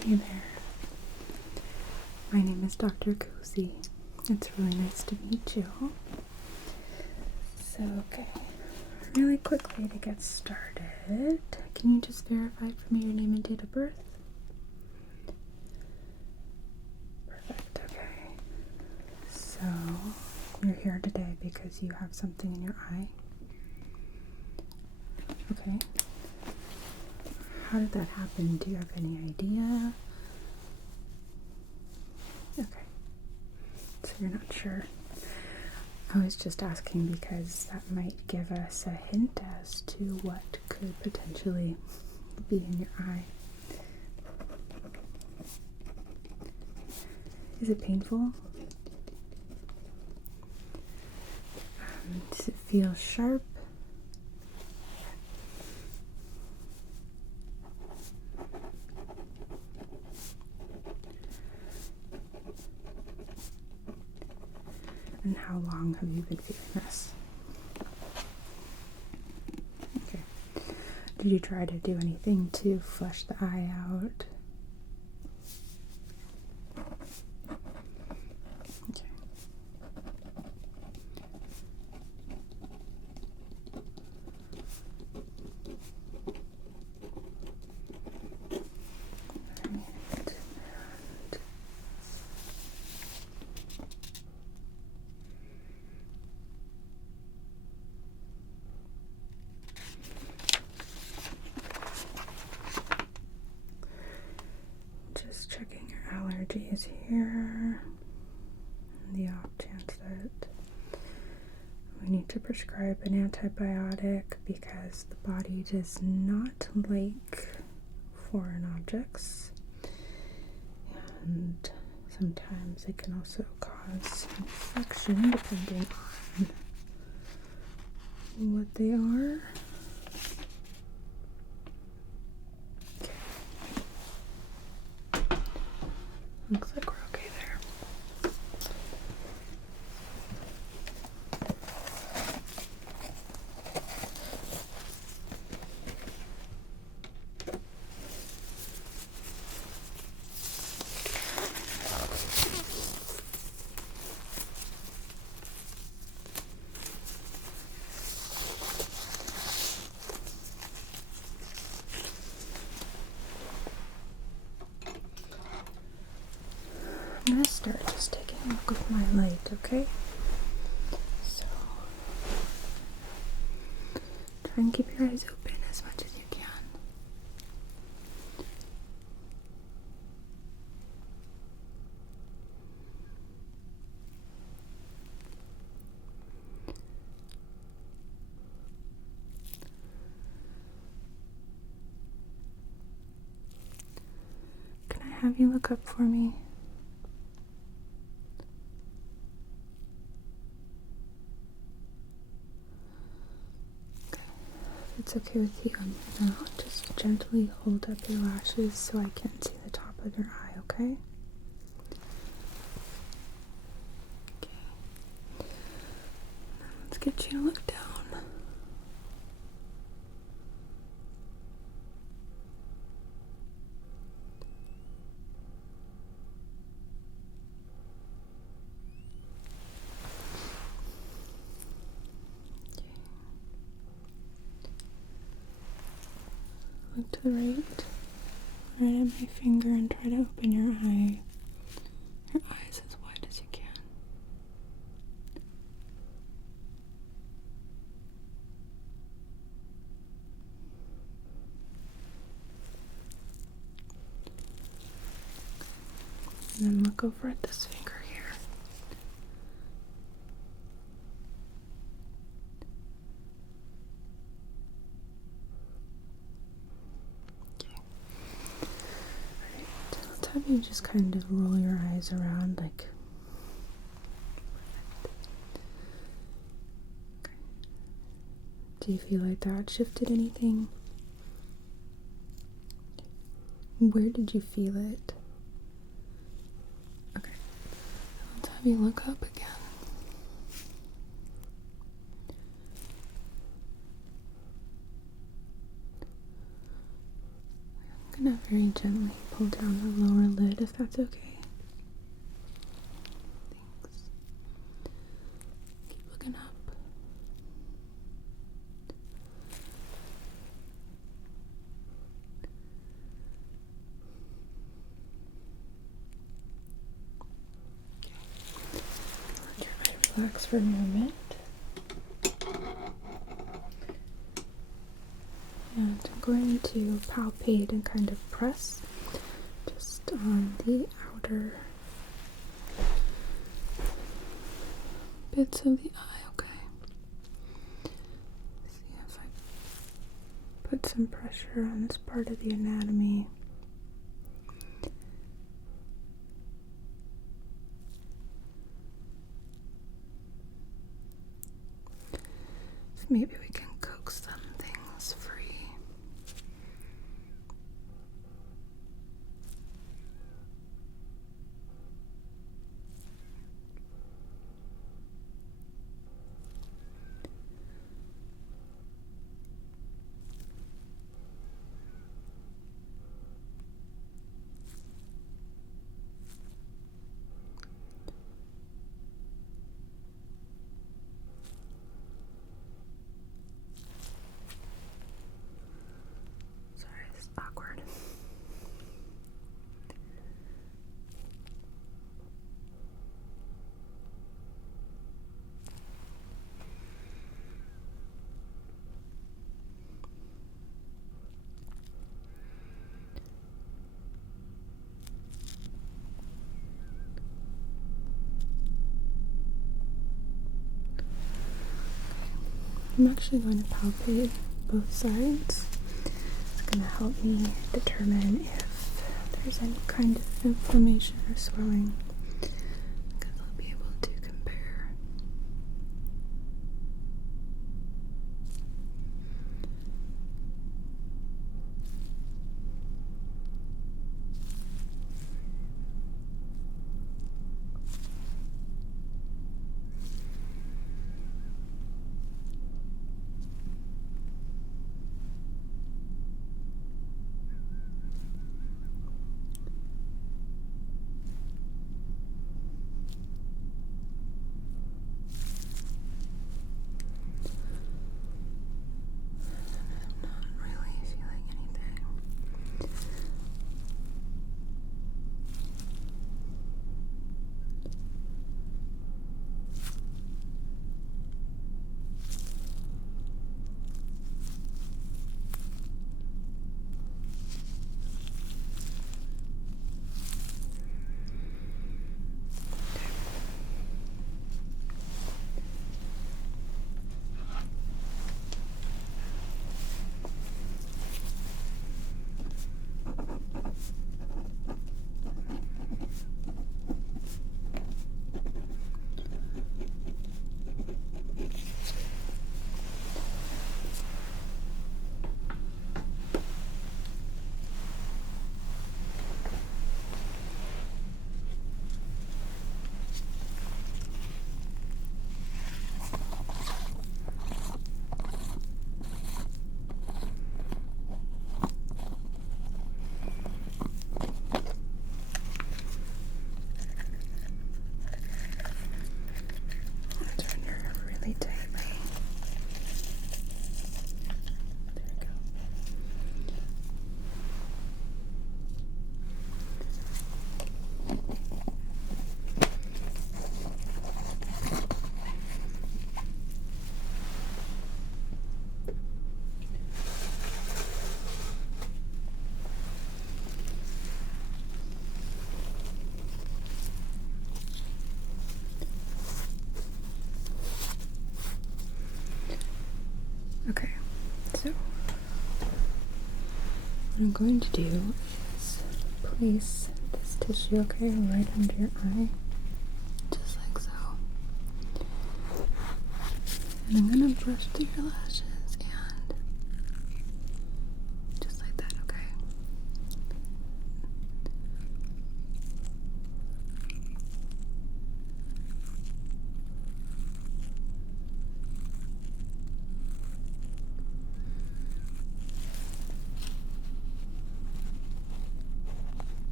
Hey there. My name is Dr. Cozy. It's really nice to meet you. So, okay, really quickly to get started, can you just verify for me your name and date of birth? Perfect, okay. So, you're here today because you have something in your eye? Okay. How did that happen? Do you have any idea? Okay. So you're not sure. I was just asking because that might give us a hint as to what could potentially be in your eye. Is it painful? Does it feel sharp? And how long have you been feeling this? Okay. Did you try to do anything to flush the eye out? Okay. Right. Just checking your allergies here. The off chance that we need to prescribe an antibiotic because the body does not like foreign objects, and sometimes it can also cause infection depending on what they are. Okay. Looks like we're okay there. I'm going to start just taking a look with my light, okay? So, try and keep your eyes open as much as you can. Can I have you look up for me? If it's okay with you, I'm gonna just gently hold up your lashes so I can't see the top of your eye, okay? Okay. Now let's get you to look down. Look to the right at my finger and try to open your eyes as wide as you can. And then look over at this finger here. Okay. Alright, let's have you just kind of roll your eyes around like. Okay. Do you feel like that shifted anything? Where did you feel it? Okay. Let's have you look up again. I'm gonna very gently pull pull down the lower lid if that's okay. Thanks. Keep looking up. Let your eye relax for a moment. And I'm going to palpate and kind of press just on the outer bits of the eye, okay? See if I put some pressure on this part of the anatomy. So maybe we can coax some things free. Sorry, this is awkward. I'm actually going to palpate both sides. It's going to help me determine if there's any kind of inflammation or swelling, because I'll be able to compare. I'm not really feeling anything. Turn her really tightly. There we go. Okay, so what I'm going to do is place this tissue, okay, right under your eye, just like so. And I'm gonna brush through your lashes and just like that, okay?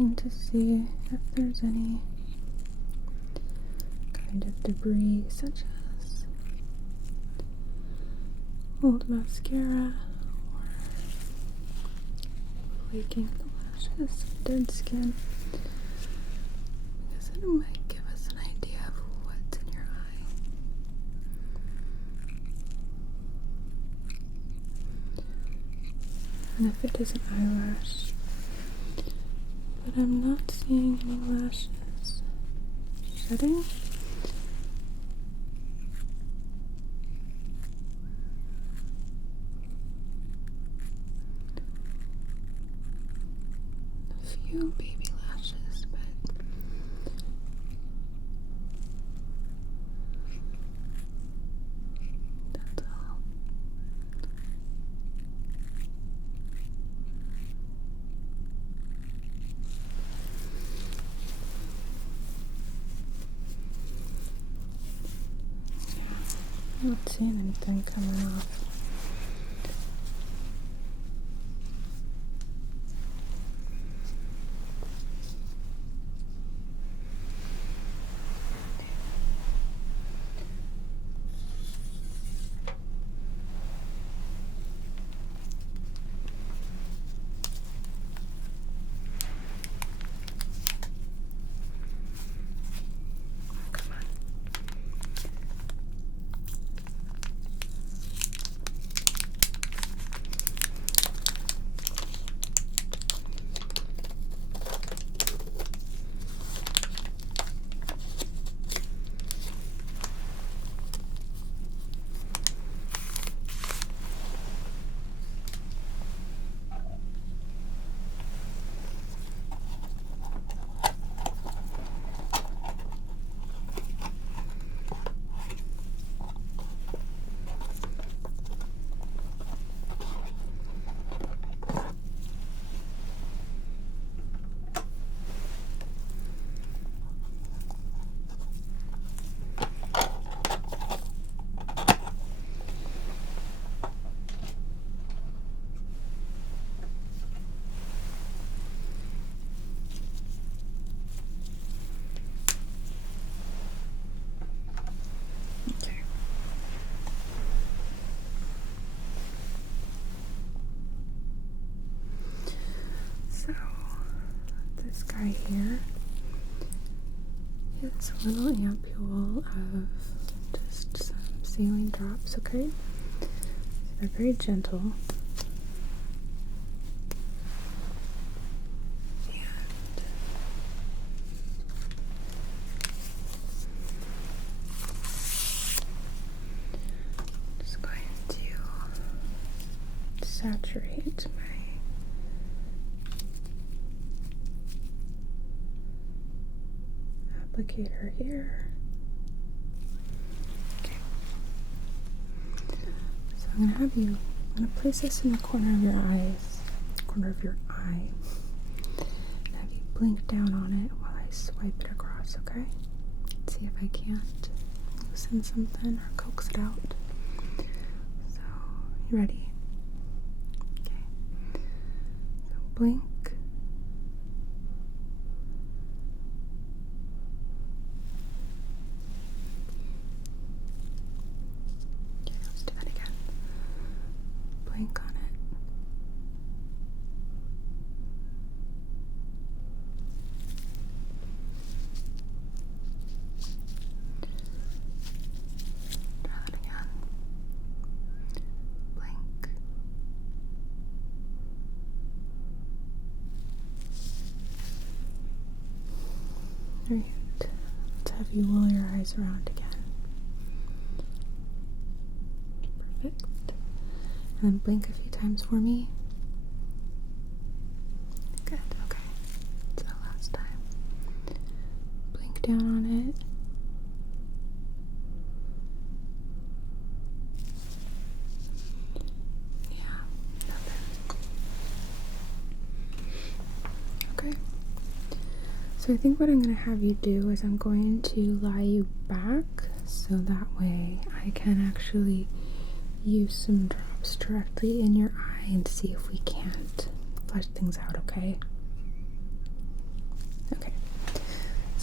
checking to see if there's any kind of debris, such as old mascara or flaking lashes, dead skin, because it might give us an idea of what's in your eye. And if it is an eyelash, but I'm not seeing any lashes shedding. A few baby lashes, but that's all. I'm not seeing anything coming off. Come on. Okay. So, this guy here gets a little ampule of just some saline drops, okay? So they're very gentle. Just going to saturate my applicator here. Okay. So I'm gonna place this in the corner of your eye, and have you blink down on it while I swipe it across, okay? See if I can't loosen something or coax it out. So, you ready? Okay. So blink. Okay, let's do that again. Blink on it. Try that again. Blink. Alright, let's have you roll your eyes around again. Perfect. And then blink a few times for me. Good, okay. So last time. Blink down on it. Yeah, nothing. Okay. So I think what I'm going to have you do is I'm going to lie you back so that way I can actually use some drops directly in your eye and see if we can't flush things out, okay?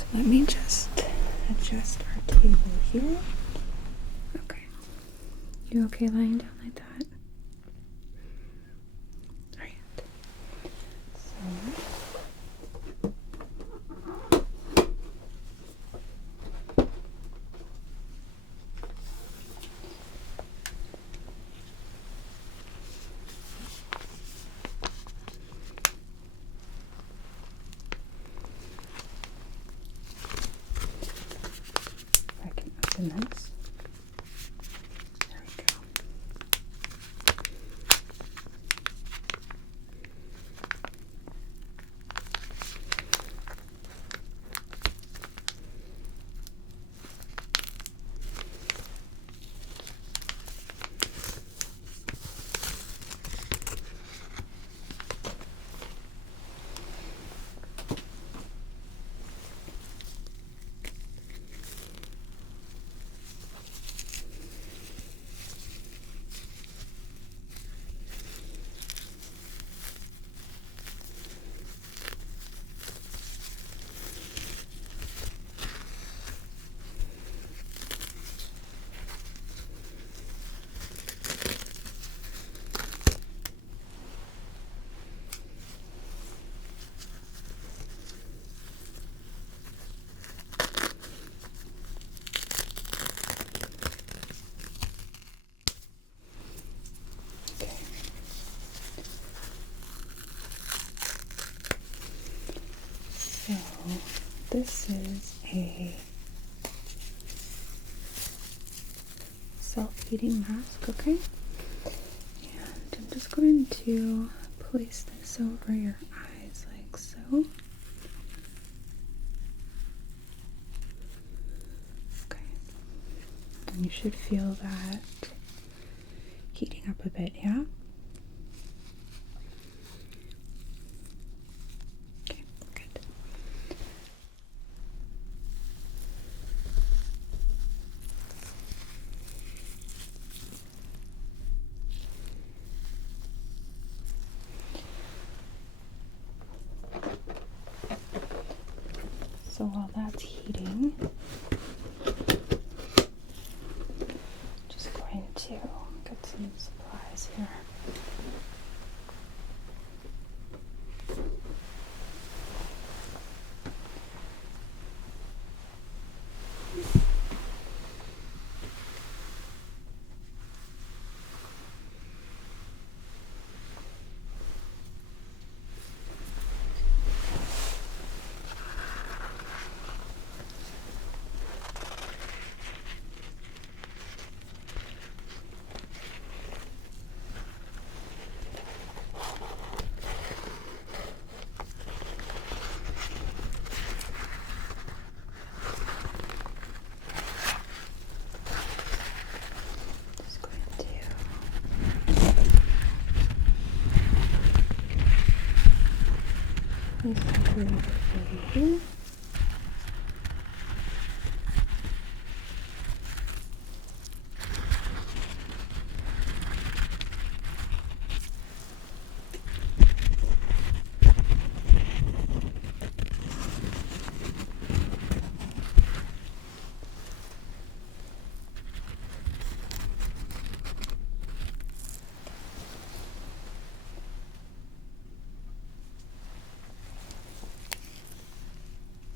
Let me just adjust our table here. Okay. You okay lying down like that? Alright. So I can open this. There we go. So this is a self-heating mask, okay? And I'm just going to place this over your eyes like so. Okay. And you should feel that heating up a bit, yeah? Okay, good. So while that's heating, just going to get some supplies here. Just going to place it over here.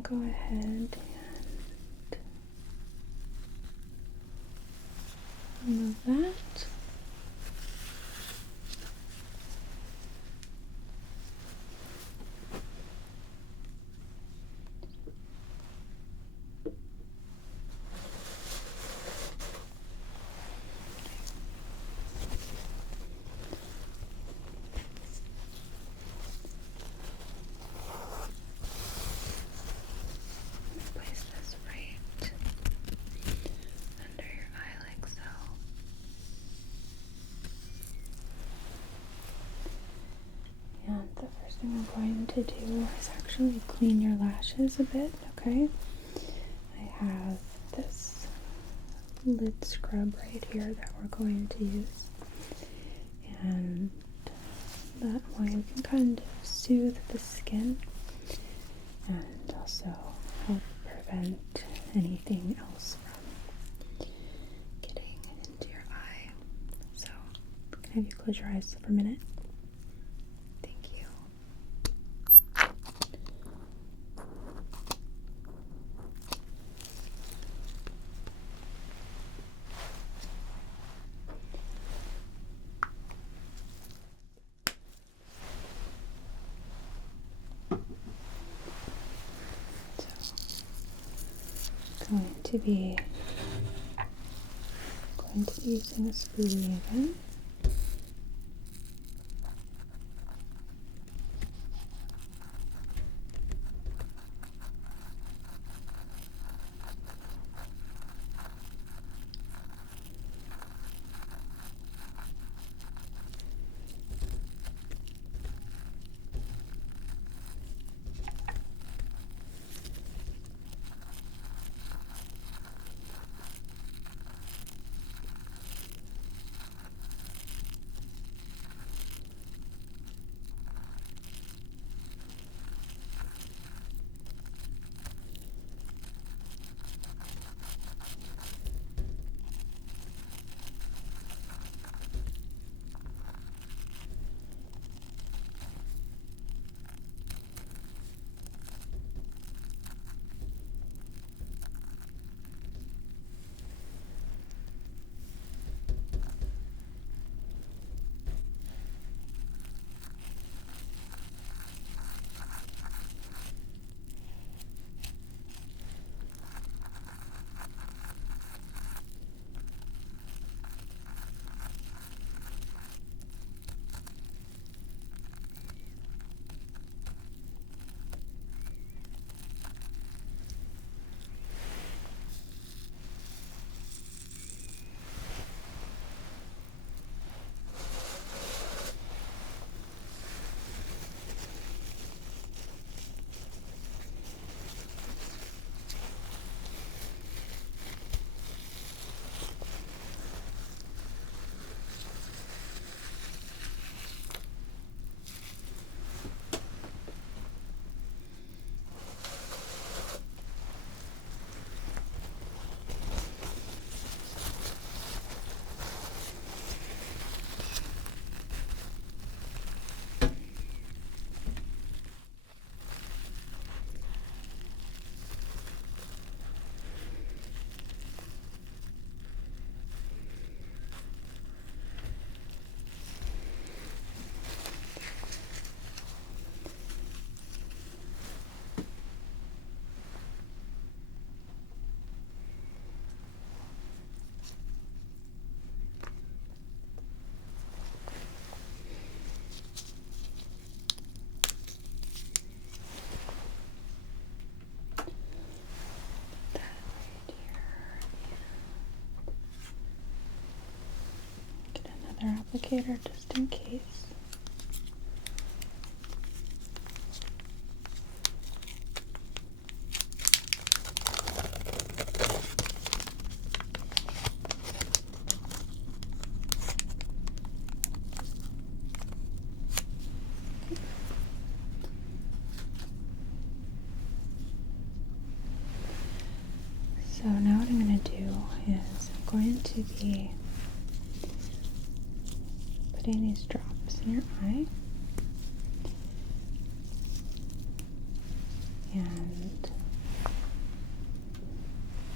going to go ahead and remove that. Place this right under your eye like so. And the first thing I'm going to do is actually clean your lashes a bit, okay? I have this lid scrub right here that we're going to use. And that way we can kind of soothe the skin and also help prevent anything else from getting into your eye. So, can I have you close your eyes for a minute? Thank you. Going to be using a spoolie again. Applicator just in case. So now what I'm going to do is I'm going to be putting these drops in your eye, and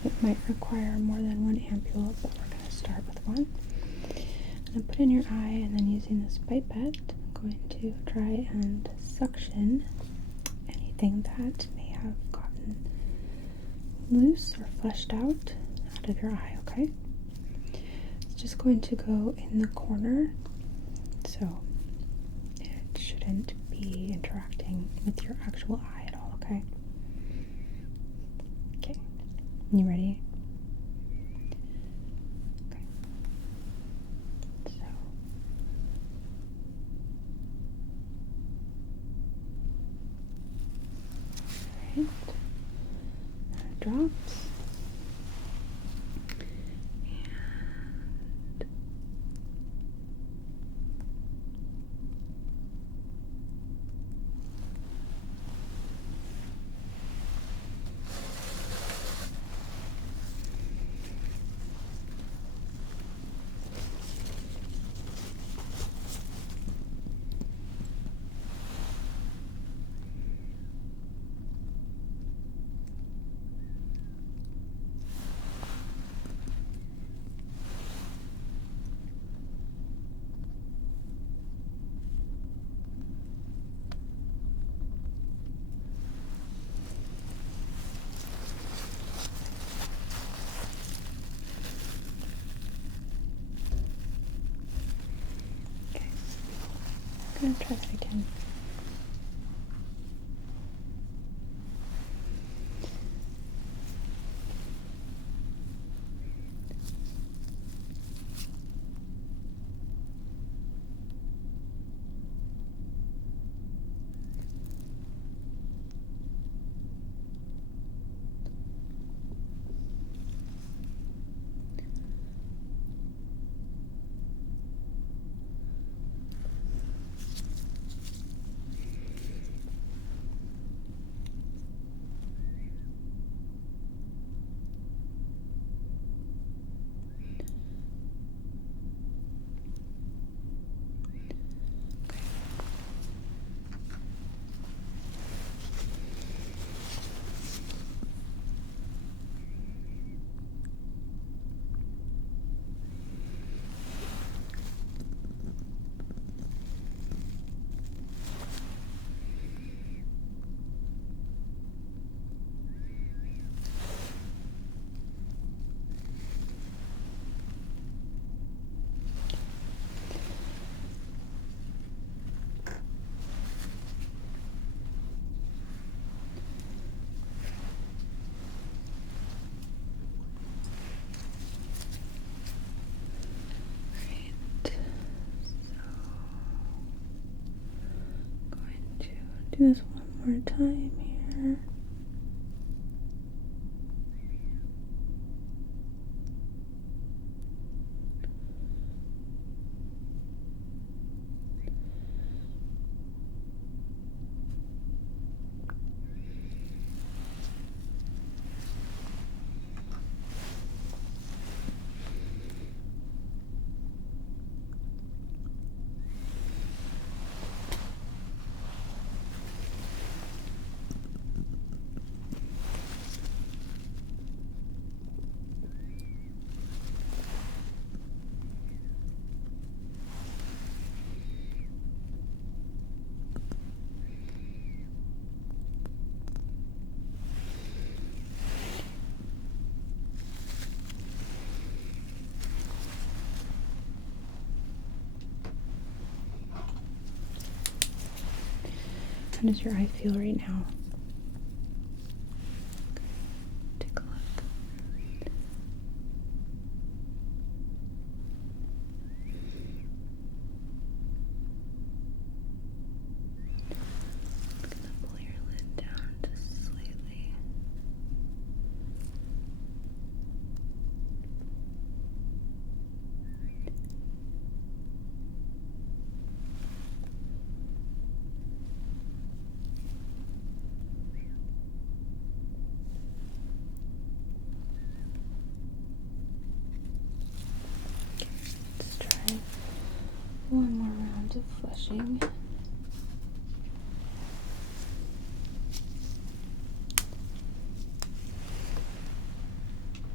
It might require more than one ampule, but we're going to start with one. I'm going to put in your eye, and then using this pipette, I'm going to try and suction anything that may have gotten loose or flushed out of your eye, okay? It's just going to go in the corner, so it shouldn't be interacting with your actual eye at all, okay? Okay, you ready? Okay. So, alright, that drops. I'm gonna try that again. Do this one more time here. How does your eye feel right now? Okay, take a look. I'm gonna pull your lid down just slightly. Let's try one more round of flushing.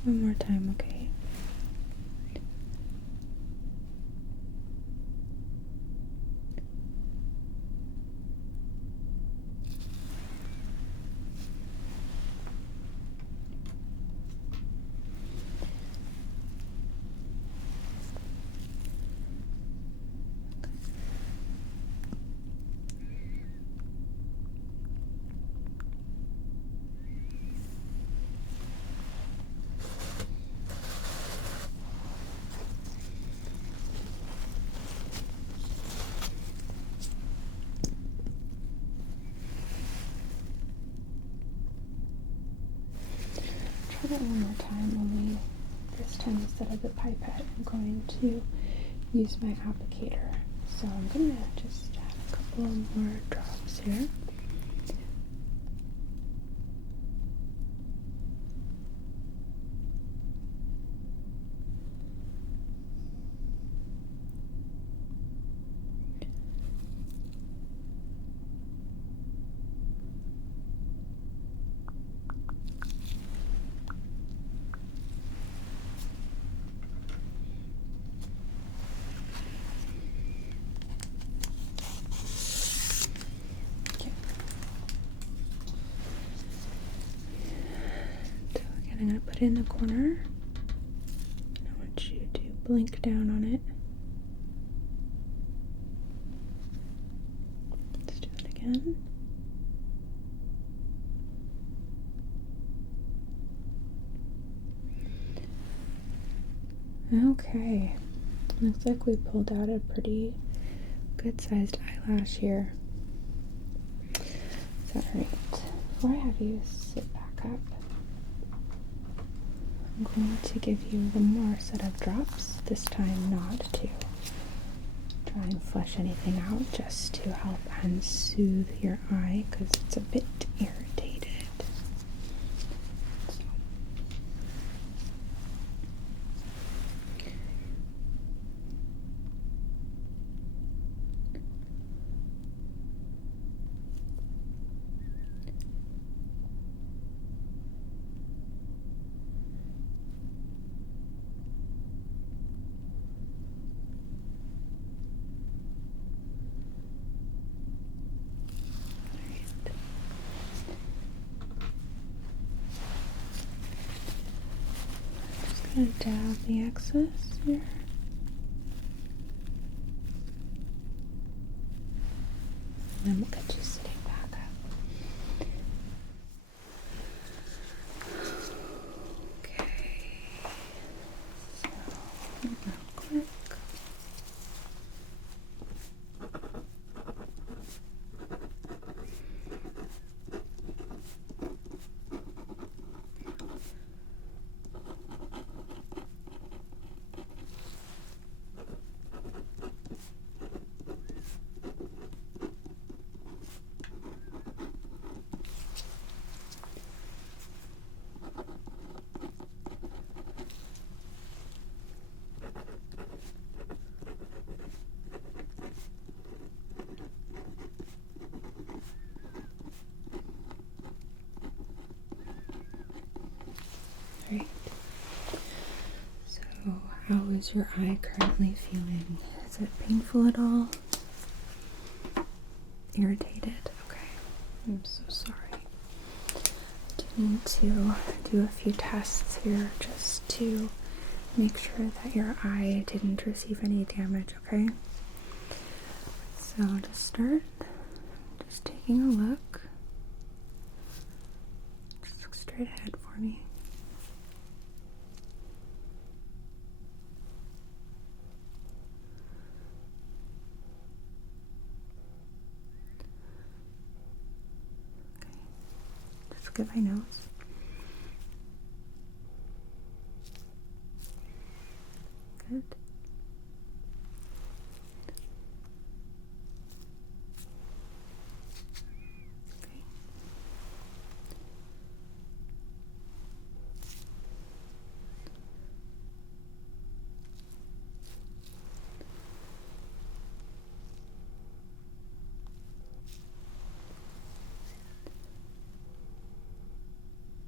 One more time, okay? Try that one more time, only this time instead of the pipette, I'm going to use my applicator. So I'm going to just add a couple more drops here. I'm going to put it in the corner. I want you to blink down on it. Let's do it again. Okay. Looks like we pulled out a pretty good sized eyelash here. Is that right? Before I have you sit back up, I'm going to give you one more set of drops, this time not to try and flush anything out, just to help and soothe your eye because it's a bit irritated. So. Just gonna dab the excess here. And then we'll get you sitting back up. Okay. So, real quick. Right. So, how is your eye currently feeling? Is it painful at all? Irritated? Okay. I'm so sorry. I do need to do a few tests here just to make sure that your eye didn't receive any damage, okay? So, to start, just taking a look. Just look straight ahead for me. Just look at my nose. Good. Okay.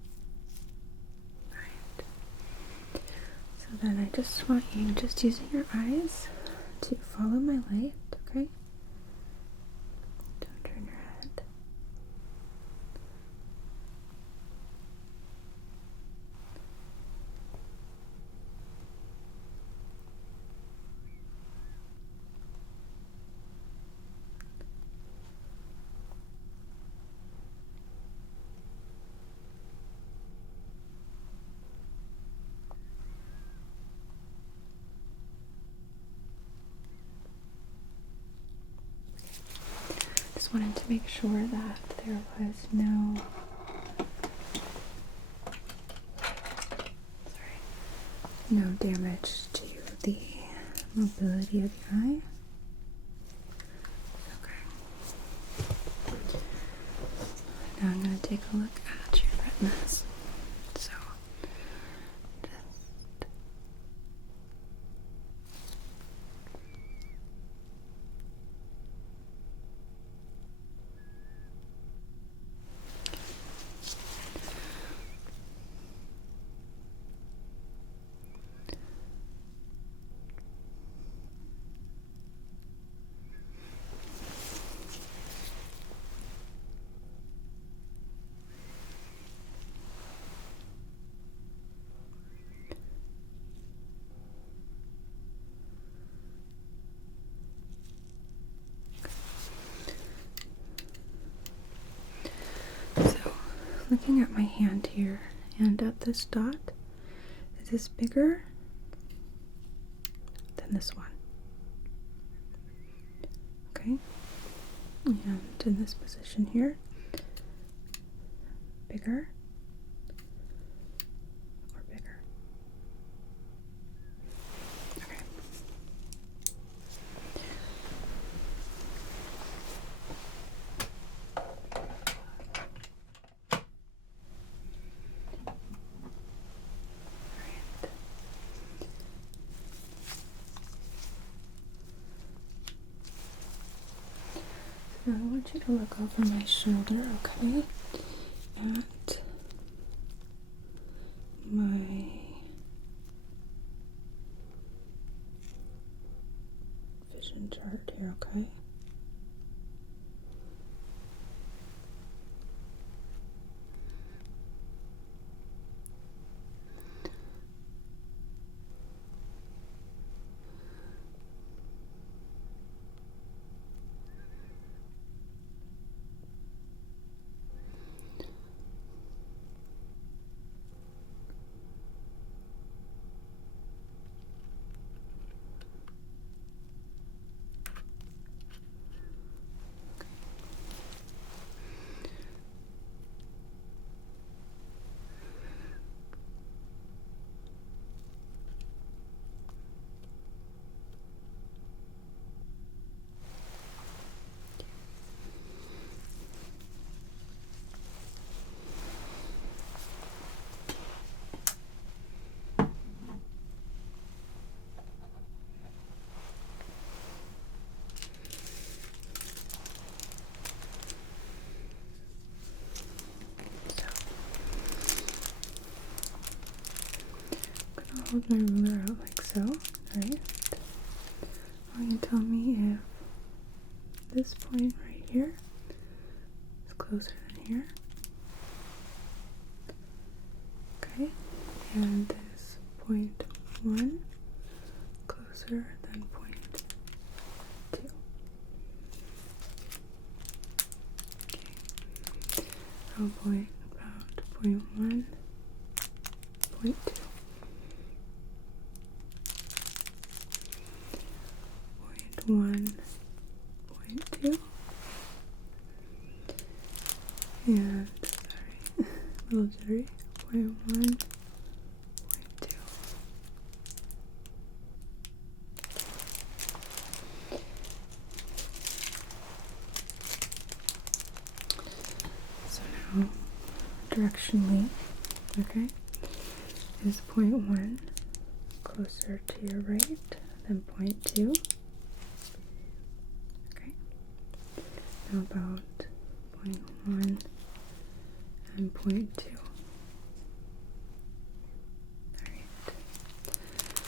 then I just want you just using your eyes to follow my light, okay? Don't turn your head. Just wanted to make sure that there was no damage to the mobility of the eye. Okay. Now I'm going to take a look at your retinas. So, looking at my hand here and at this dot, is this bigger than this one? Okay. And in this position here, bigger or bigger? Okay. Now I want you to look over my shoulder, okay? At my vision chart here, okay? Hold my ruler out like so, right? Now you tell me if this point right here is closer than here. Okay, and this point 1 closer than point 2. Okay, I'll point about point 1, point 2. Point 1.2 and sorry, a little jittery. 1.2. So now directionally, okay, is point 1 closer to your right than point 2? How about point 1 and 0.2? Alright.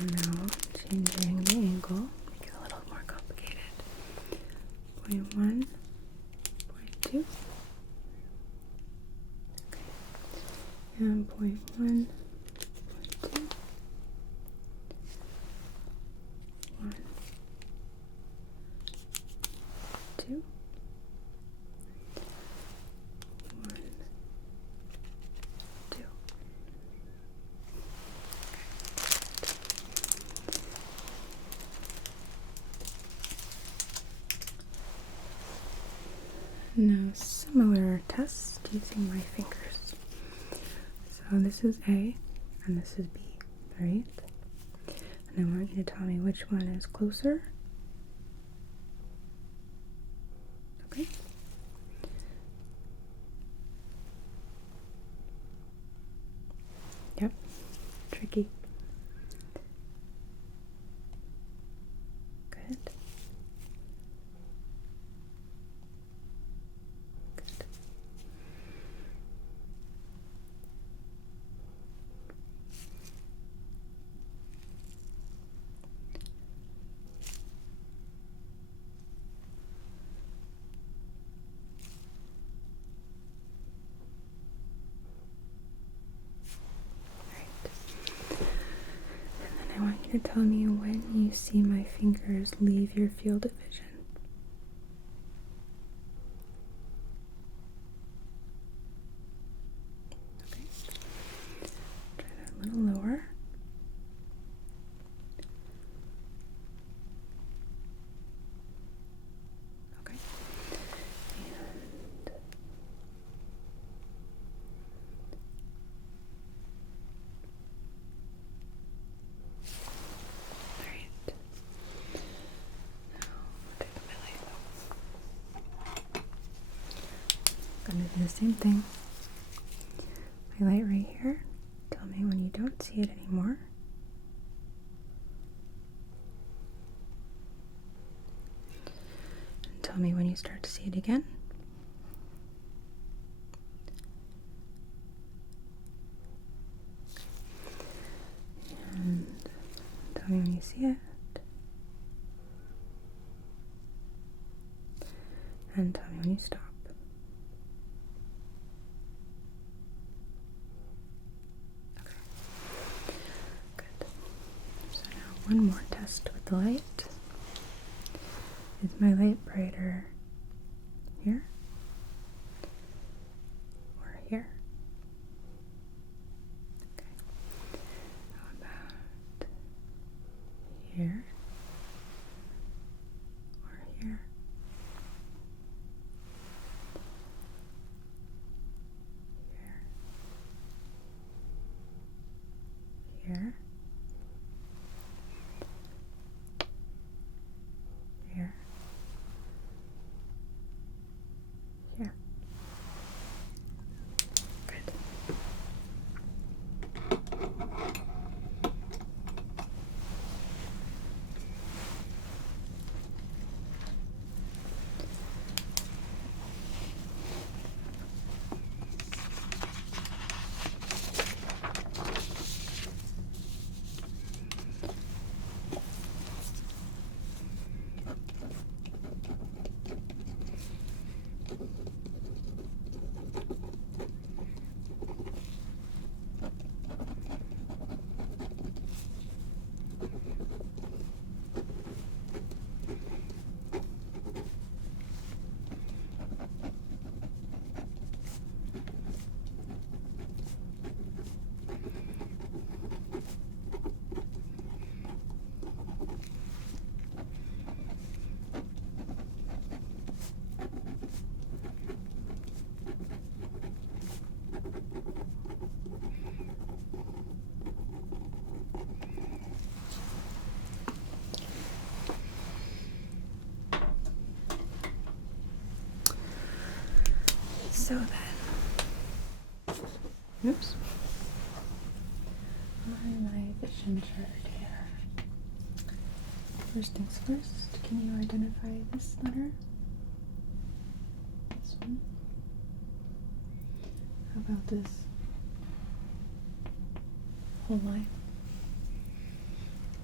So now changing the angle, make it a little more complicated. 0.1, 0.2, and 0.1, 0.2, 1, 2, 1, 2. Now, similar test using my fingers. So this is A and this is B, right? And I want you to tell me which one is closer. Okay. Yep. Tricky. Good. Good. I want you to tell me when you see my fingers leave your field of vision. Okay. Try that a little lower. Okay. Gonna do the same thing. Highlight right here. Tell me when you don't see it anymore. And tell me when you start to see it again. And tell me when you see it. And tell me when you stop. One more test with the light. Is my light brighter here or here? Okay. How about here or here? Here. Here. Here. Here. Good. So then, oops, on my vision chart here. First things first, can you identify this letter? This one? How about this whole line?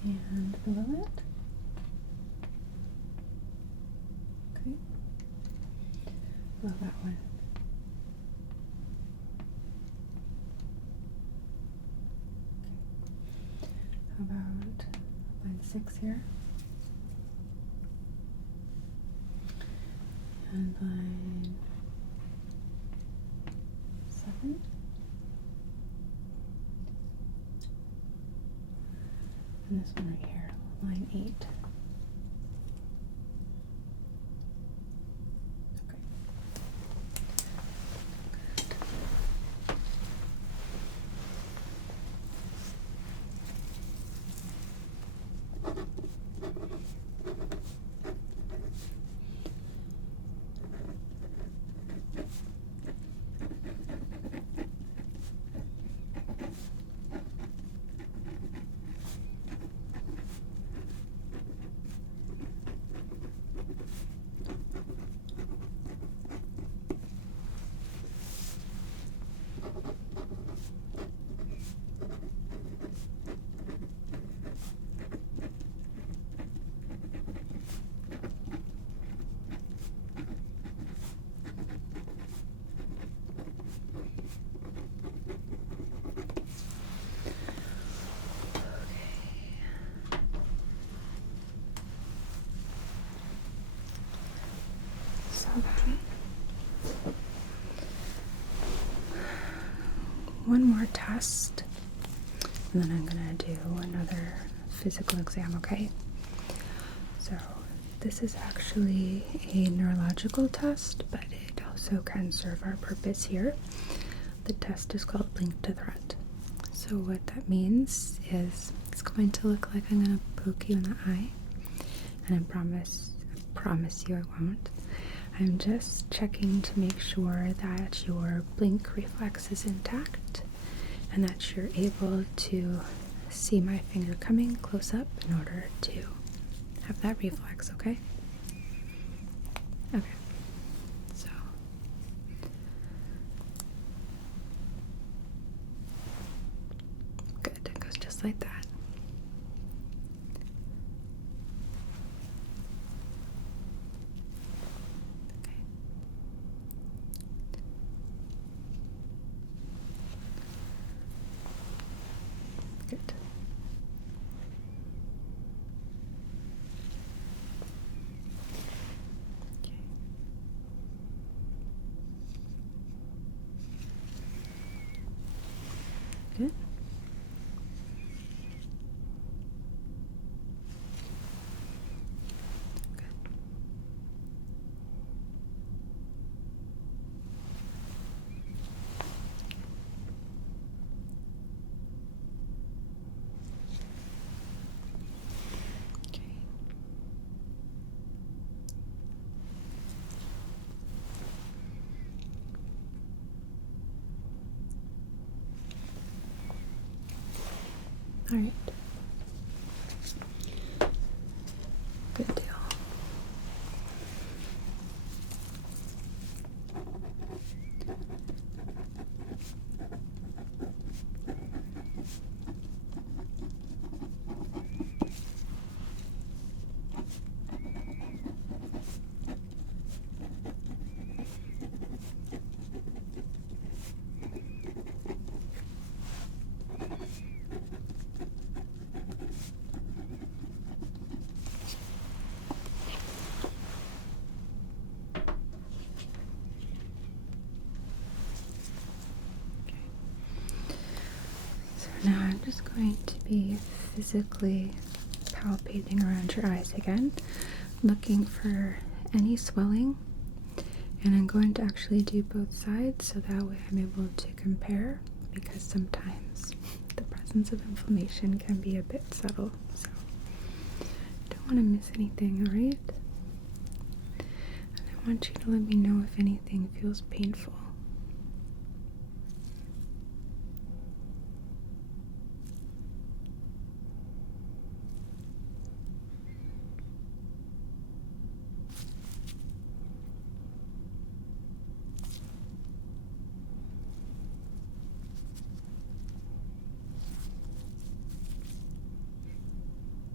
And below it. Okay. Below that one. How about line 6 here? And line 7. And this one right here, line 8. Okay. So then, one more test, and then I'm gonna do another physical exam, okay? So this is actually a neurological test, but it also can serve our purpose here. The test is called Blink to Threat. So what that means is it's going to look like I'm gonna poke you in the eye, and I promise you I won't. I'm just checking to make sure that your blink reflex is intact and that you're able to see my finger coming close up in order to have that reflex, okay? Okay. So good. It goes just like that. Good. Okay. Good. Good. Okay. All right. Good deal. So now I'm just going to be physically palpating around your eyes again, looking for any swelling, and I'm going to actually do both sides so that way I'm able to compare, because sometimes the presence of inflammation can be a bit subtle, so I don't want to miss anything, alright? And I want you to let me know if anything feels painful.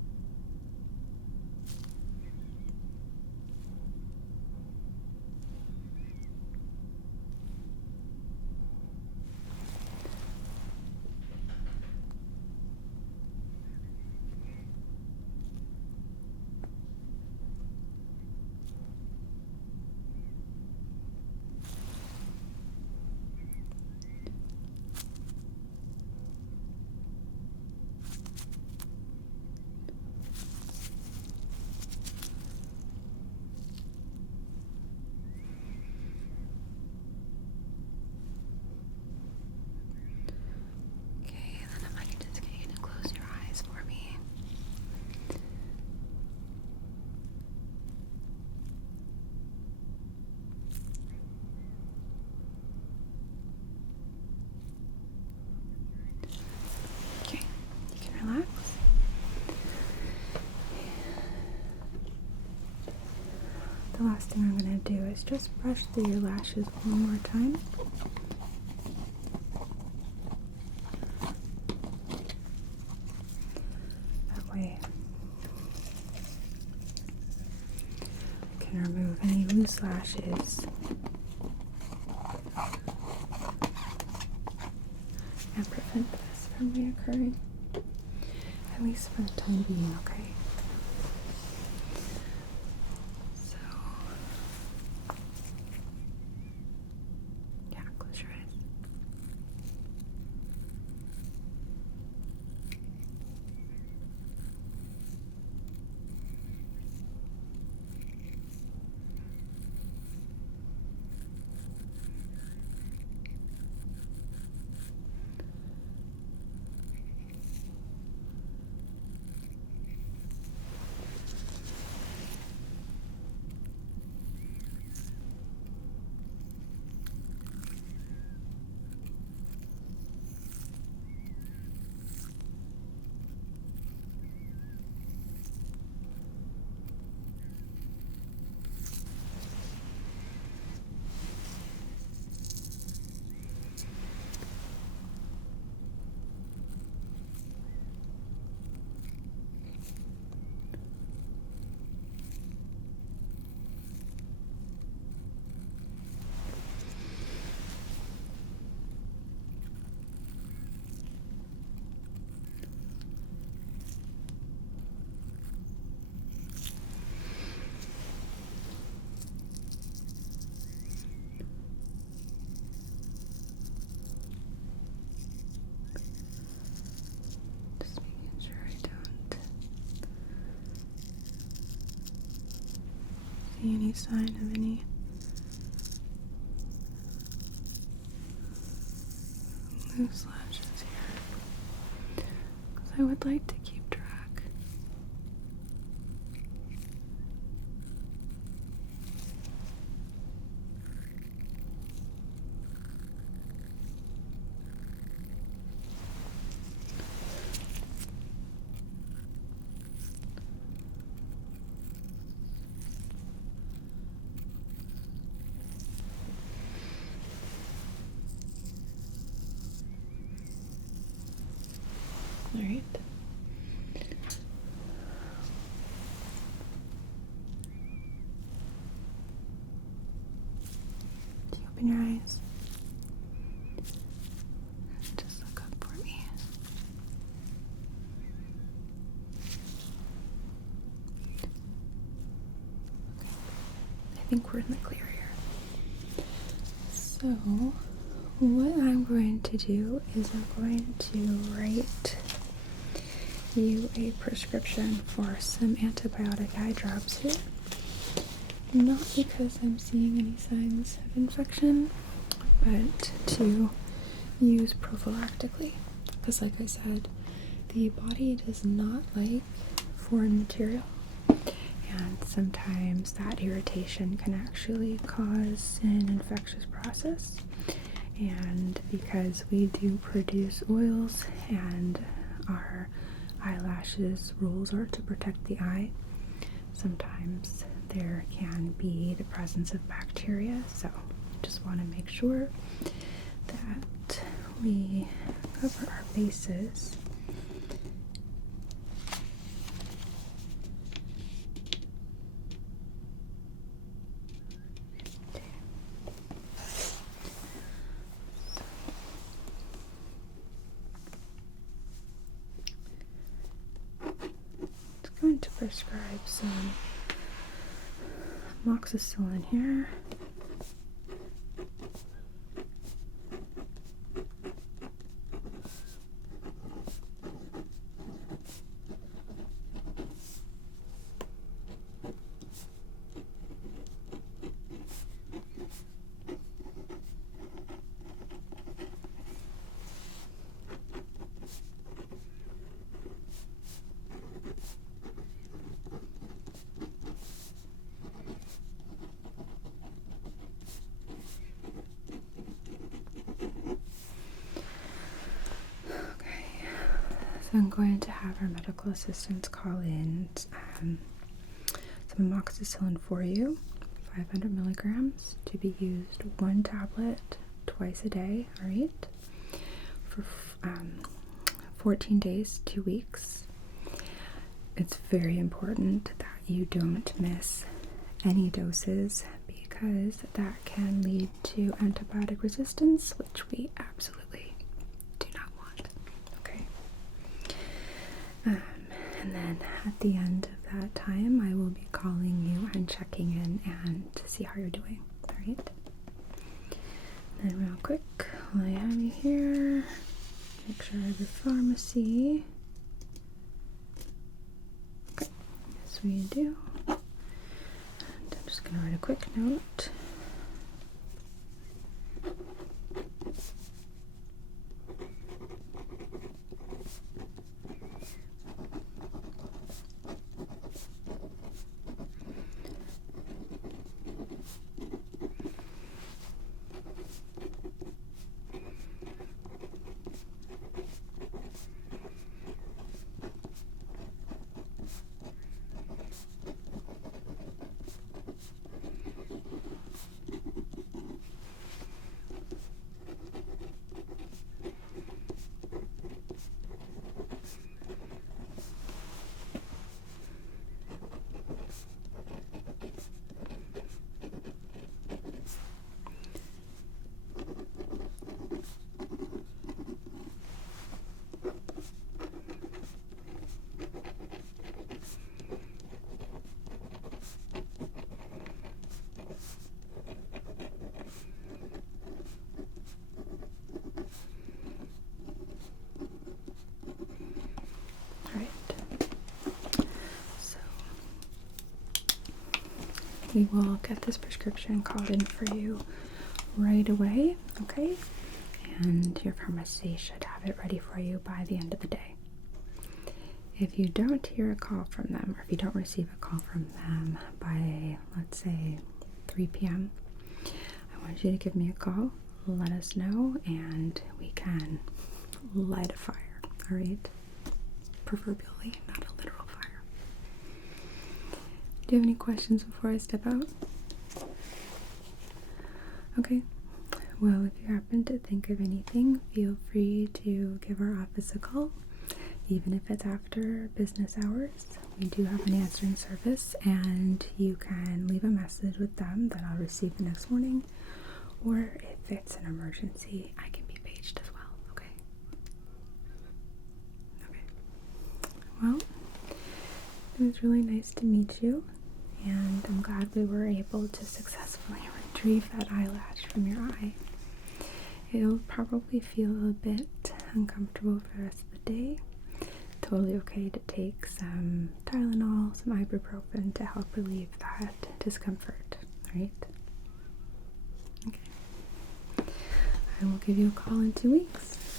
last thing I'm going to do is just brush through your lashes one more time. That way I can remove any loose lashes and prevent this from reoccurring, at least for the time being, okay? So, yeah, close your eyes. Just making sure I don't see any sign of any loose lashes here, because I would like to keep track. All right. Do you open your eyes? Just look up for me. I think we're in the clear here. So, what I'm going to do is I'm going to write you a prescription for some antibiotic eye drops here. Not because I'm seeing any signs of infection, but to use prophylactically. Because like I said, the body does not like foreign material, and sometimes that irritation can actually cause an infectious process. And because we do produce oils and our eyelashes rules are to protect the eye, sometimes there can be the presence of bacteria, so just want to make sure that we cover our bases. Going to prescribe some amoxicillin here. So I'm going to have our medical assistants call in some amoxicillin for you, 500 milligrams to be used 1 tablet twice a day, all right, for 14 days, 2 weeks. It's very important that you don't miss any doses because that can lead to antibiotic resistance, which we absolutely do not want. Okay. And then at the end of that time, I will be calling you and checking in and to see how you're doing. All right. And then real quick, while I have you here, make sure I have your pharmacy. Okay. Yes, we do. And I'm just gonna write a quick note. We will get this prescription called in for you right away, okay? And your pharmacy should have it ready for you by the end of the day. If you don't hear a call from them, or if you don't receive a call from them by, let's say, 3 p.m., I want you to give me a call, let us know, and we can light a fire, all right? Proverbially, not a literal fire. Do you have any questions before I step out? Okay. Well, if you happen to think of anything, feel free to give our office a call, even if it's after business hours. We do have an answering service, and you can leave a message with them that I'll receive the next morning, or if it's an emergency, I can be paged as well, okay? Okay. Well, it was really nice to meet you, and I'm glad we were able to successfully retrieve that eyelash from your eye. It'll probably feel a bit uncomfortable for the rest of the day. Totally okay to take some Tylenol, some ibuprofen to help relieve that discomfort, right? Okay. I will give you a call in 2 weeks.